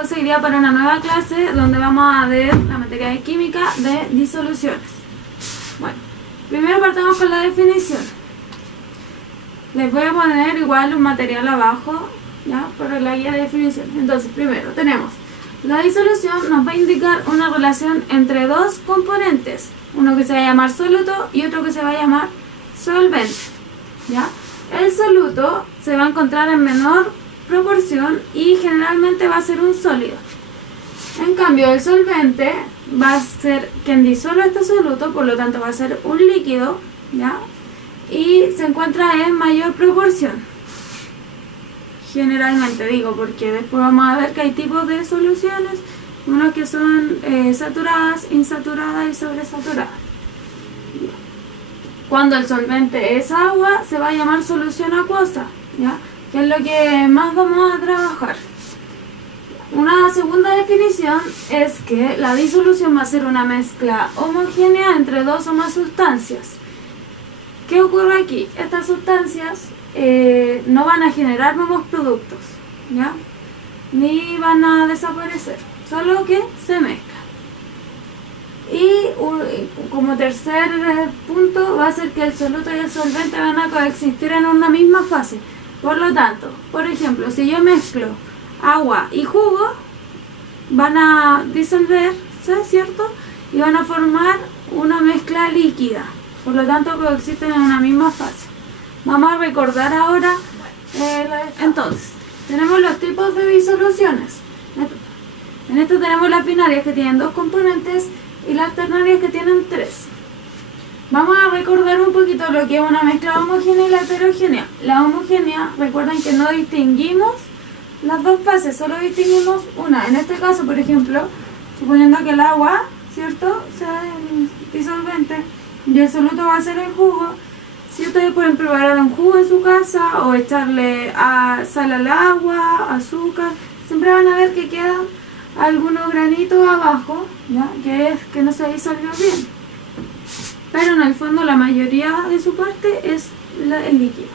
entonces iría para una nueva clase donde vamos a ver la materia de química de disoluciones. Bueno, primero partamos con la definición. Les voy a poner igual un material abajo, ¿ya? Por la guía de definición. Entonces, primero tenemos, la disolución nos va a indicar una relación entre dos componentes, uno que se va a llamar soluto y otro que se va a llamar solvente, ¿ya? El soluto se va a encontrar en menor proporción y generalmente va a ser un sólido. En cambio, el solvente va a ser quien disuelve este soluto, por lo tanto va a ser un líquido, ¿ya? Y se encuentra en mayor proporción. Generalmente digo, porque después vamos a ver que hay tipos de soluciones, unos que son saturadas, insaturadas y sobresaturadas. Cuando el solvente es agua, se va a llamar solución acuosa, ¿ya? Que es lo que más vamos a trabajar. Una segunda definición es que la disolución va a ser una mezcla homogénea entre dos o más sustancias. ¿Qué ocurre aquí? Estas sustancias no van a generar nuevos productos, ¿ya? Ni van a desaparecer, solo que se mezclan. Y como tercer punto va a ser que el soluto y el solvente van a coexistir en una misma fase. Por lo tanto, por ejemplo, si yo mezclo agua y jugo, van a disolverse, ¿cierto? Y van a formar una mezcla líquida. Por lo tanto, coexisten en una misma fase. Vamos a recordar ahora, entonces, tenemos los tipos de disoluciones. En esto tenemos las binarias que tienen dos componentes y las ternarias que tienen tres. Vamos a recordar un poquito lo que es una mezcla homogénea y la heterogénea. La homogénea, recuerden que no distinguimos las dos fases, solo distinguimos una. En este caso, por ejemplo, suponiendo que el agua, ¿cierto?, sea el disolvente y el soluto va a ser el jugo. Si ustedes pueden preparar un jugo en su casa o echarle sal al agua, azúcar, siempre van a ver que quedan algunos granitos abajo, ¿ya? Que es que no se disolvió bien. Pero en el fondo la mayoría de su parte es el líquido.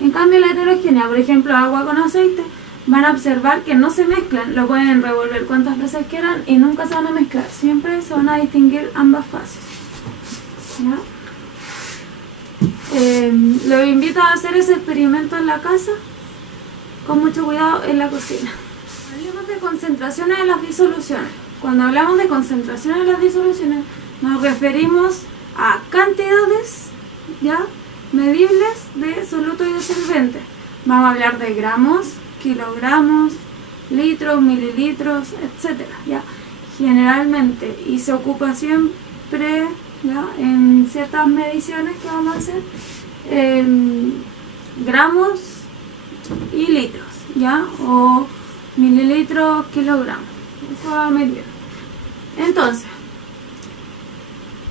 En cambio la heterogénea, por ejemplo agua con aceite, van a observar que no se mezclan, lo pueden revolver cuantas veces quieran y nunca se van a mezclar, siempre se van a distinguir ambas fases, ¿ya? Los invito a hacer ese experimento en la casa, con mucho cuidado en la cocina. Hablemos de concentraciones de las disoluciones. Cuando hablamos de concentraciones de las disoluciones, nos referimos a cantidades, ¿ya?, medibles de soluto y de solvente. Vamos a hablar de gramos, kilogramos, litros, mililitros, etcétera, ¿ya? Generalmente, y se ocupa siempre, ¿ya?, en ciertas mediciones que vamos a hacer, gramos y litros, ¿ya?, o mililitros, kilogramos. Eso va a medir. Entonces,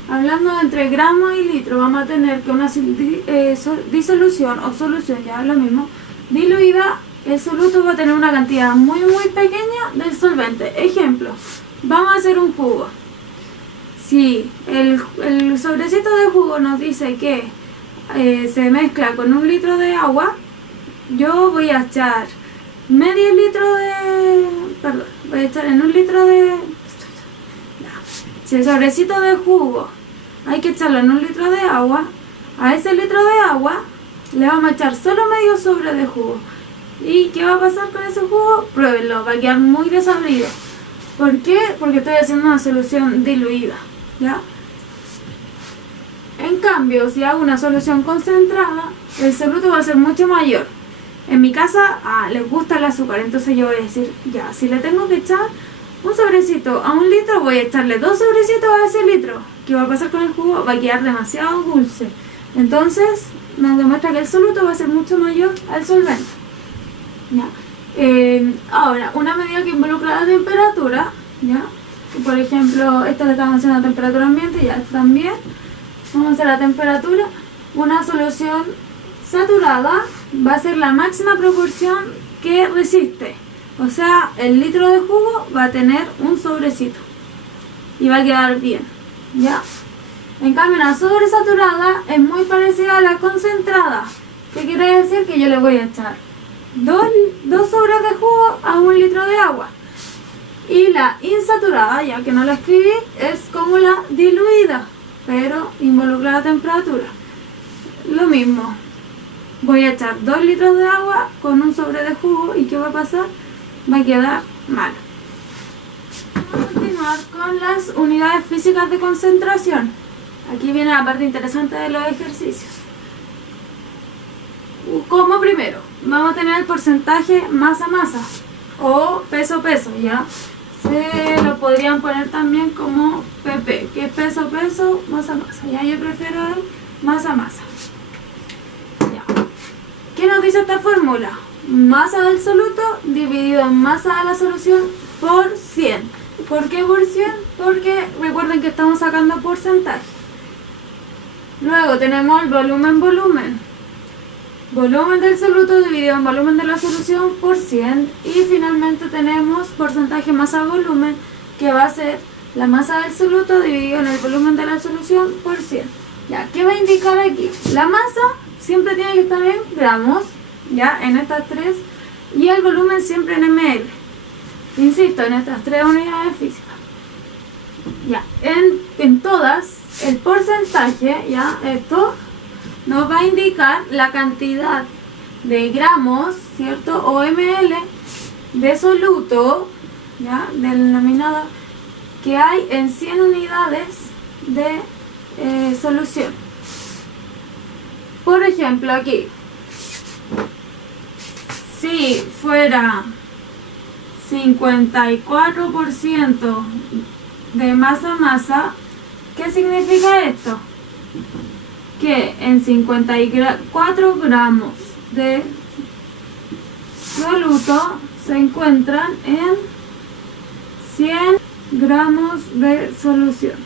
hablando entre gramos y litros, vamos a tener que una disolución o solución, ya es lo mismo, diluida, el soluto va a tener una cantidad muy pequeña del solvente. Ejemplo, vamos a hacer un jugo. Si el sobrecito de jugo nos dice que se mezcla con 1 litro de agua, yo voy a echar medio litro de... Perdón, voy a echar en 1 litro de... Si el sobrecito de jugo hay que echarlo en 1 litro de agua, a ese litro de agua le vamos a echar solo medio sobre de jugo. ¿Y qué va a pasar con ese jugo? Pruébenlo, va a quedar muy desabrido. ¿Por qué? Porque estoy haciendo una solución diluida, ¿ya? En cambio, si hago una solución concentrada, el soluto va a ser mucho mayor. En mi casa les gusta el azúcar, entonces yo voy a decir, ya, si le tengo que echar un sobrecito a 1 litro, voy a echarle 2 sobrecitos a ese litro. ¿Qué va a pasar con el jugo? Va a quedar demasiado dulce. Entonces, nos demuestra que el soluto va a ser mucho mayor al solvente, ¿ya? Ahora, una medida que involucra la temperatura, ¿ya? Por ejemplo, esta le estamos haciendo a temperatura ambiente, ya también. Vamos a hacer la temperatura. Una solución saturada va a ser la máxima proporción que resiste. O sea, el litro de jugo va a tener un sobrecito y va a quedar bien, ¿ya? En cambio, una sobresaturada es muy parecida a la concentrada. ¿Qué quiere decir? Que yo le voy a echar dos sobres de jugo a 1 litro de agua. Y la insaturada, ya que no la escribí, es como la diluida, pero involucra la temperatura. Lo mismo, voy a echar 2 litros de agua con un sobre de jugo y ¿qué va a pasar? Va a quedar malo. Vamos a continuar con las unidades físicas de concentración. Aquí viene la parte interesante de los ejercicios. Como primero, vamos a tener el porcentaje masa-masa o peso-peso, ¿ya? Se lo podrían poner también como PP, que es peso-peso, masa-masa. Ya yo prefiero el masa-masa. ¿Qué nos dice esta fórmula? Masa del soluto dividido en masa de la solución por 100. ¿Por qué por 100? Porque recuerden que estamos sacando porcentaje. Luego tenemos el volumen. Volumen del soluto dividido en volumen de la solución por 100. Y finalmente tenemos porcentaje masa-volumen, que va a ser la masa del soluto dividido en el volumen de la solución por 100. Ya, ¿qué va a indicar aquí? La masa siempre tiene que estar en gramos, ya, en estas tres, y el volumen siempre en ml. Insisto, en estas tres unidades físicas. Ya, en todas, el porcentaje, ya, esto nos va a indicar la cantidad de gramos, ¿cierto? O ml de soluto, ya, del denominador, que hay en 100 unidades de solución. Por ejemplo, aquí, si fuera 54% de masa-masa, ¿qué significa esto? Que en 54 gramos de soluto se encuentran en 100 gramos de solución.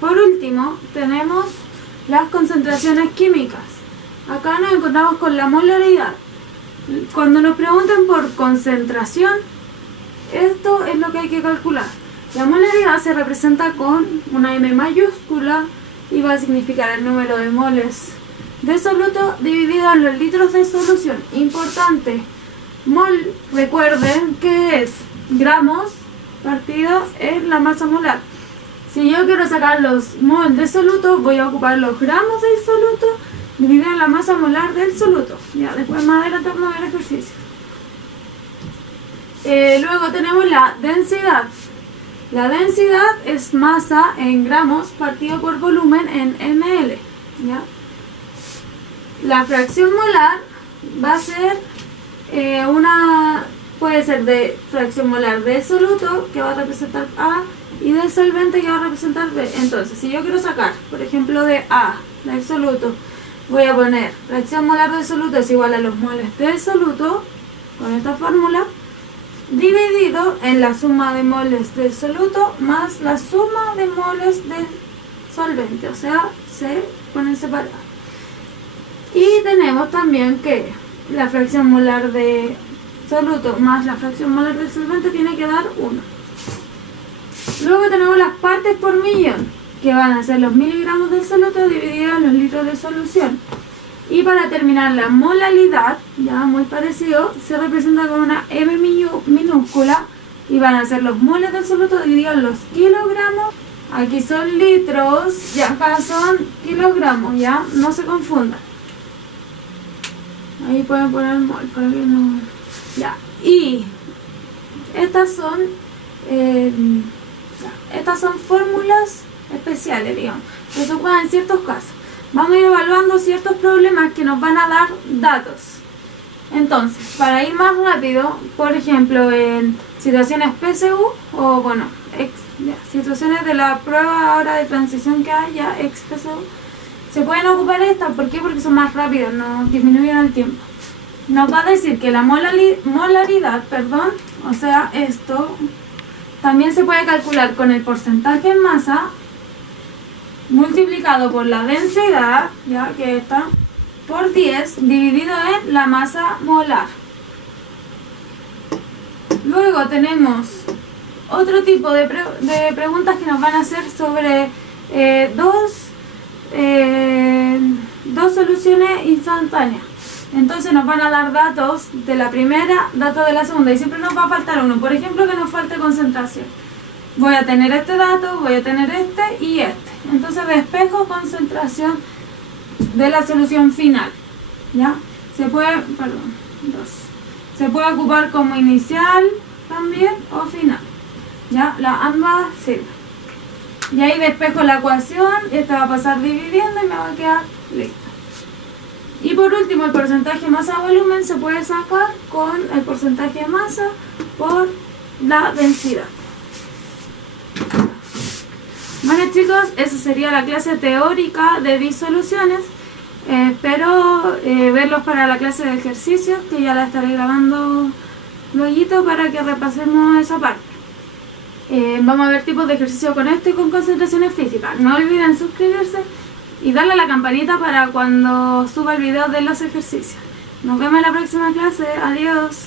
Por último, tenemos las concentraciones químicas. Acá nos encontramos con la molaridad. Cuando nos preguntan por concentración, esto es lo que hay que calcular. La molaridad se representa con una M mayúscula y va a significar el número de moles de soluto dividido en los litros de solución. Importante, mol, recuerden que es gramos partido en la masa molar. Si yo quiero sacar los moles de soluto, voy a ocupar los gramos del soluto dividido en la masa molar del soluto. Ya, después más adelante vamos a ver ejercicios. Luego tenemos la densidad. La densidad es masa en gramos partido por volumen en ml. ¿Ya? La fracción molar va a ser puede ser de fracción molar de soluto, que va a representar A, y del solvente, que va a representar B. Entonces, si yo quiero sacar, por ejemplo, de A, del soluto, voy a poner fracción molar del soluto es igual a los moles del soluto, con esta fórmula, dividido en la suma de moles del soluto más la suma de moles del solvente, o sea, se ponen separados. Y tenemos también que la fracción molar de soluto más la fracción molar del solvente tiene que dar 1. Luego tenemos las partes por millón, que van a ser los miligramos del soluto divididos en los litros de solución. Y para terminar, la molaridad, ya muy parecido, se representa con una M minúscula y van a ser los moles del soluto divididos en los kilogramos. Aquí son litros y acá son kilogramos, ya, no se confundan. Ahí pueden poner mol para que no... Ya, y estas son fórmulas especiales, digamos, que se ocupan en ciertos casos. Vamos a ir evaluando ciertos problemas que nos van a dar datos. Entonces, para ir más rápido, por ejemplo, en situaciones PSU o bueno, situaciones de la prueba ahora de transición que hay, ya ex PSU, se pueden ocupar estas. ¿Por qué? Porque son más rápidos, no disminuyen el tiempo. Nos va a decir que la molaridad, o sea, esto también se puede calcular con el porcentaje en masa multiplicado por la densidad, ya que está, por 10 dividido en la masa molar. Luego tenemos otro tipo de preguntas que nos van a hacer sobre dos soluciones instantáneas. Entonces nos van a dar datos de la primera, datos de la segunda, y siempre nos va a faltar uno. Por ejemplo, que nos falte concentración. Voy a tener este dato, voy a tener este y este. Entonces despejo concentración de la solución final. ¿Ya? Se puede ocupar como inicial también o final. ¿Ya? Ambas sirven. Y ahí despejo la ecuación, esta va a pasar dividiendo y me va a quedar listo. Y por último, el porcentaje de masa-volumen se puede sacar con el porcentaje de masa por la densidad. Bueno chicos, esa sería la clase teórica de disoluciones. Espero verlos para la clase de ejercicios, que ya la estaré grabando luego para que repasemos esa parte. Vamos a ver tipos de ejercicio con esto y con concentraciones físicas. No olviden suscribirse y darle a la campanita para cuando suba el video de los ejercicios. Nos vemos en la próxima clase. Adiós.